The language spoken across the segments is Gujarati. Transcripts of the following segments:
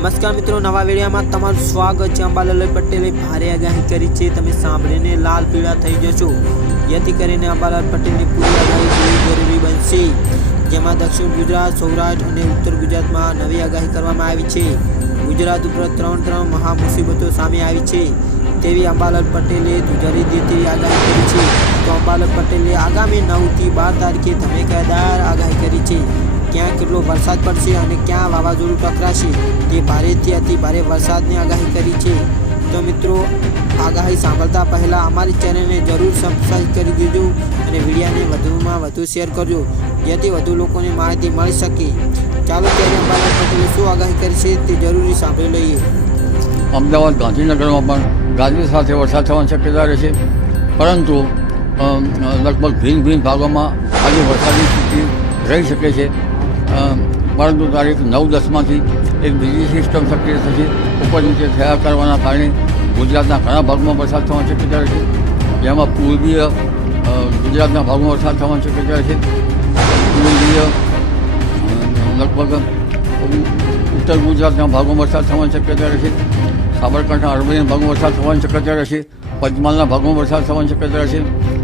નમસ્કાર મિત્રો, નવા વિડીયોમાં તમારું સ્વાગત છે. અંબાલાલ પટેલે ભારે આગાહી કરી છે. તમે સાંભળીને લાલ પીળા થઈ જશો. જેથી કરીને અંબાલાલ પટેલની પૂરી આગાહી જરૂરી બનશે. જેમાં દક્ષિણ ગુજરાત, સૌરાષ્ટ્ર અને ઉત્તર ગુજરાતમાં નવી આગાહી કરવામાં આવી છે. ગુજરાત ઉપર ત્રણ ત્રણ મહા મુસીબતો સામે આવી છે. તેવી અંબાલાલ પટેલે ધ્રુજારી દે આગાહી કરી છે. તો અંબાલાલ પટેલે આગામી નવથી બાર તારીખે ધમેકાદાર આગાહી કરી છે. ક્યાં કેટલો વરસાદ પડશે અને ક્યાં વાવાઝોડું ટકરાશે તે ભારેથી અતિ ભારે વરસાદની આગાહી કરી છે. તો મિત્રો, આગાહી સાંભળતા પહેલાં અમારી ચેનલને જરૂર સબસ્ક્રાઈબ કરી દેજો અને વિડીયાને વધુમાં વધુ શેર કરજો, જેથી વધુ લોકોને માહિતી મળી શકે. ચાલો ત્યારે પટેલે શું આગાહી કરી છે તે જરૂરી સાંભળી લઈએ. અમદાવાદ ગાંધીનગરમાં પણ ગાજવીજ સાથે વરસાદ થવાની શક્યતા રહેશે પરંતુ લગભગ ભિન્ન ભિન્ન ભાગોમાં આજે વરસાદની સ્થિતિ રહી શકે છે. પરંતુ તારીખ નવ દસમાંથી એક બીજી સિસ્ટમ સક્રિય થશે. ઉપર નીચે થયા કરવાના કારણે ગુજરાતના ઘણા ભાગમાં વરસાદ થવાની શક્યતા રહેશે જેમાં પૂર્વીય ગુજરાતના ભાગમાં વરસાદ થવાની શક્યતા રહેશે પૂર્વીય લગભગ ઉત્તર ગુજરાતના ભાગોમાં વરસાદ થવાની શક્યતા રહેશે સાબરકાંઠા, અરવલ્લીના ભાગમાં વરસાદ થવાની શક્યતા રહેશે પંચમહાલના ભાગમાં વરસાદ થવાની શક્યતા રહેશે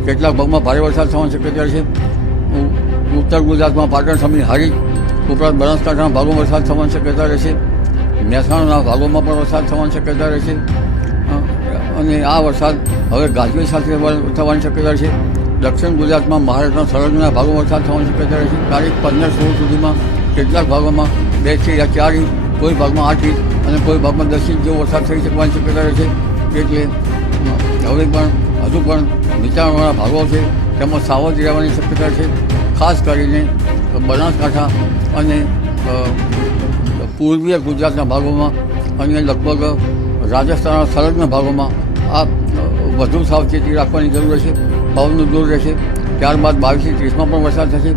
કેટલાક ભાગમાં ભારે વરસાદ થવાની શક્યતા રહેશે ઉત્તર ગુજરાતમાં પાટણ સમી હારી ઉપરાંત બનાસકાંઠાના ભાગોમાં વરસાદ થવાની શક્યતા રહેશે. મહેસાણાના ભાગોમાં પણ વરસાદ થવાની શક્યતા રહેશે. અને આ વરસાદ હવે ગાજવીજ સાથે થવાની શક્યતા રહેશે. દક્ષિણ ગુજરાતમાં મહારાષ્ટ્રના સરહદના ભાગોમાં વરસાદ થવાની શક્યતા રહેશે. તારીખ પંદર સોળ સુધીમાં કેટલાક ભાગોમાં બેથી યા ચાર ઇંચ, કોઈ ભાગમાં આઠ ઇંચ અને કોઈ ભાગમાં દસ ઇંચ જેવો વરસાદ થઈ શકવાની શક્યતા રહેશે. એટલે હવે પણ હજુ પણ નીચાણવાળા ભાગો છે, તેમાં સાવધ રહેવાની શક્યતા છે. ખાસ કરીને બનાસકાંઠા અને પૂર્વીય ગુજરાતના ભાગોમાં અને લગભગ રાજસ્થાનના સરહદના ભાગોમાં આ વધુ સાવચેતી રાખવાની જરૂર રહેશે પવનનું દૂર રહેશે, ત્યારબાદ બાવીસથી ત્રીસમાં પણ વરસાદ થશે.